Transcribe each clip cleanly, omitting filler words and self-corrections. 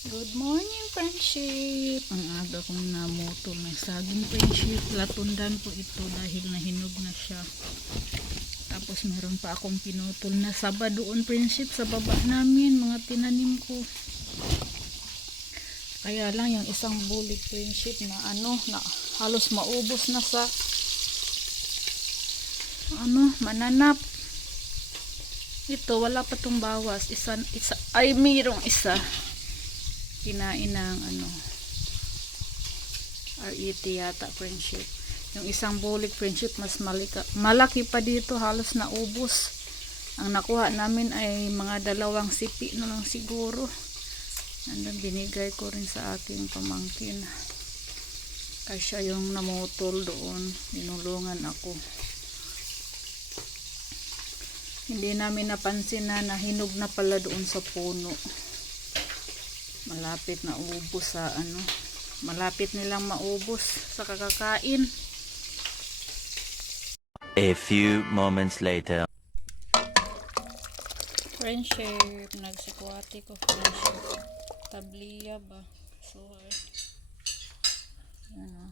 Good morning, friendship. Ang aga kong namutol ng saging, friendship. Latundan po ito dahil nahinog na siya. Tapos meron pa akong pinutol na saba doon, friendship, sa baba namin, mga tinanim ko. Kaya lang yung isang bulik, friendship, na na halos maubos na sa mananap. Ito, wala pa tong bawas. Isa, ay mayroong isa. Kinain ng RET yata, friendship. Yung isang bulik, friendship, mas malaki pa dito, halos naubos. Ang nakuha namin ay mga 2 sipi na lang siguro. Nandun, binigay ko rin sa aking pamangkin kasi siya yung namutol doon, dinulungan ako. Hindi namin napansin na nahinog na pala doon sa puno. Malapit na ubos sa malapit nilang maubos sa kakakain. A few moments later. Friendship, nagsikwati ko, friendship. Tabliya ba? So, yan.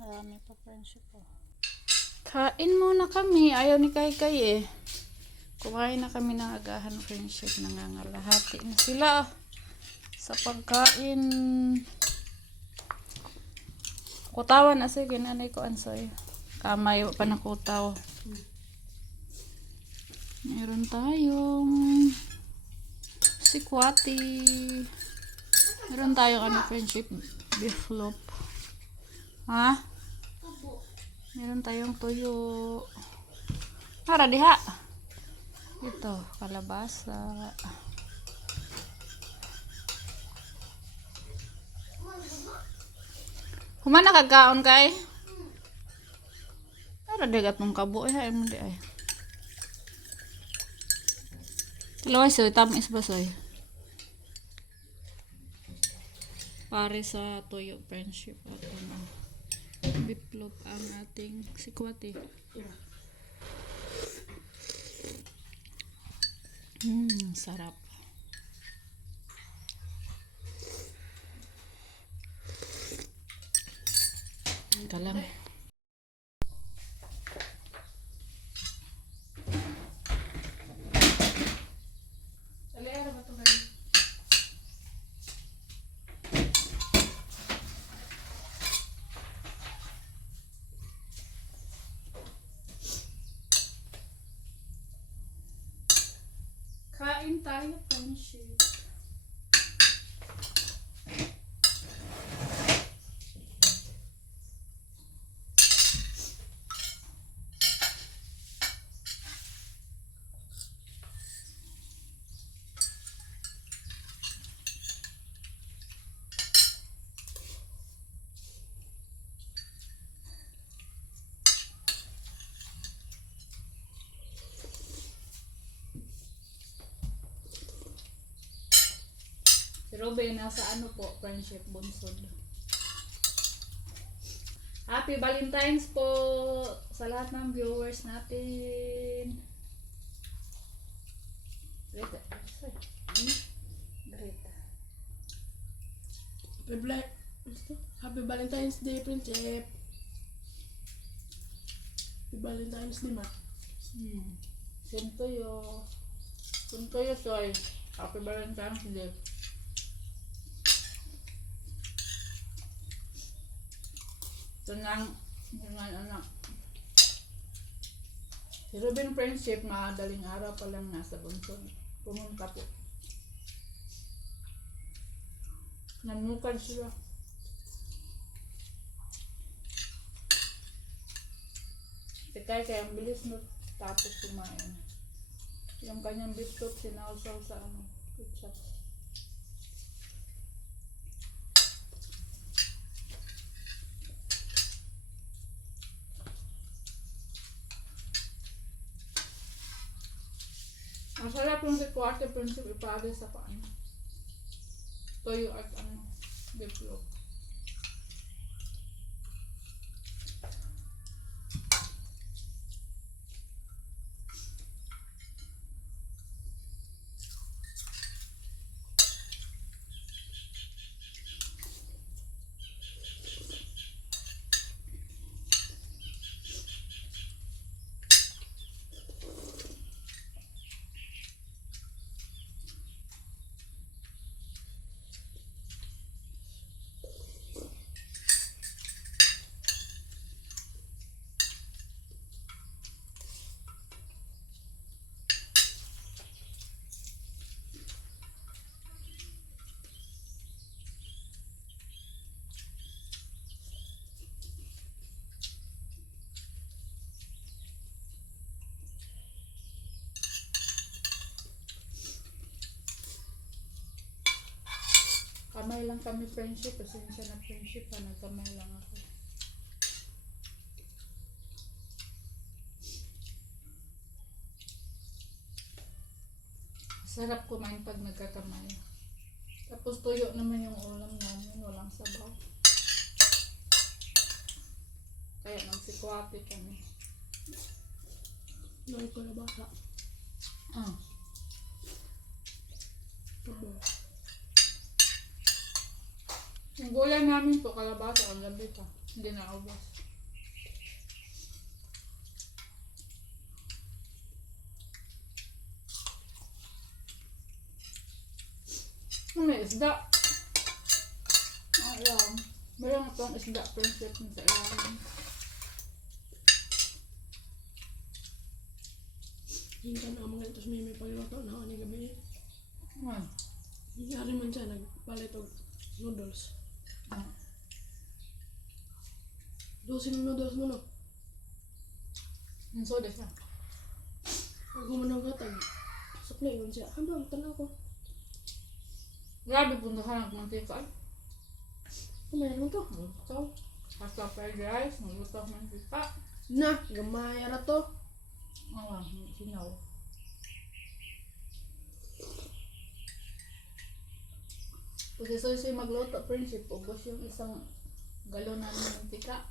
Marami pa, friendship. Kain muna kami. Ayaw ni Kaykay eh. Kumain na kami ng agahan, friendship. Nangangalahati na sila sa pagkain. Kutawan na sige, nanay ko ansoy. Kamay pa na kutaw. Meron tayong sikwati. Meron tayong friendship, beef loaf. Ha? Meron tayong tuyo. Para diha. Ito, kalabasa. Humana kagkaon kay? Para dagat mong kabo ay mo di ay. Tilaway soy, tamis ba soy? Pare sa tuyo, friendship at beef loaf ang ating sikwati. Sarap. Kalang. Kain tayo, friendship. Si Robin nasa po, friendship, bunsod. Happy Valentine's po sa lahat ng viewers natin. Greta. Greta. Happy Valentine's Day, friendship. Happy Valentine's Day, ma. Sintoyo. Sintoyo, soy. Happy Valentine's Day. Ito nang anak. Si Robin, friendship, madaling araw pa lang nasa bunsod. Pumunta po. Nanukad sila. Pitay kaya ang bilis mo tapos kumain. Yung kanyang beef soup sinausaw sa ketchup. Ang sarap yung sikwate, friendship, ipagay sa toyo at Diplo. Kamay lang kami friendship. Pasensya na friendship ha. Nagkamay lang ako. Sarap kumain pag nagkakamay. Tapos tuyo naman yung ulam namin. Walang sabaw. Kaya nagsikwate kami. Nang kalabasa. Ah. Tabo. Yung gulay namin po, kalabasa, ang gabi pa. Hindi na ubos. May isda. Alam. Mayroon itong isda prinsip sa ilalim. Hingan ang mga ito may pagluto na ako ni gabi. Ah. Yari man siya, nagpalit og noodles. Ah. Dosin noodles mo no. Yung soda siya. Ako man ang katag. Sukli yun siya. Habang tanaw ko. Grabe puntahan ng mantika. Kumayan mo to. Luto. Hasta fried rice. Luto ng mantika. Na, gamay ara to. Ah, sinaw. Kasi susi magluto, friendship, ubos yung isang galon ng mantika.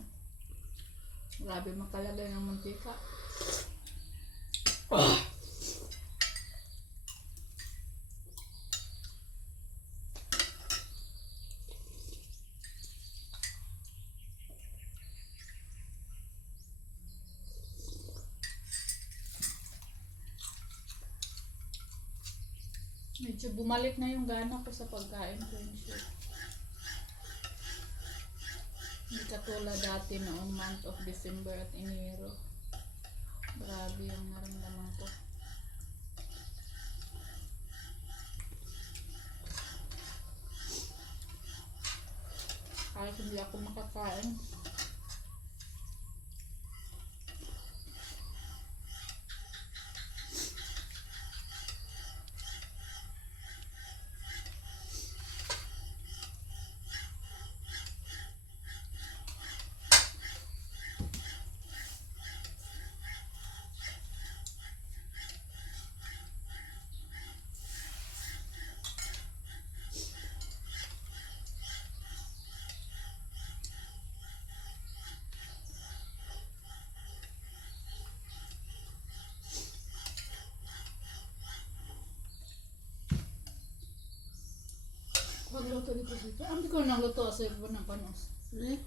Grabe makalagay ng mantika. Medyo bumalik na yung gana ko sa pagkain, friendship. Hindi katulad dati noong month of December at Enero. Grabe yung naramdaman ko. Kahit hindi ako makakain. Magluto dito dito. Hindi ko nagluto sa iba ng panos. Eh?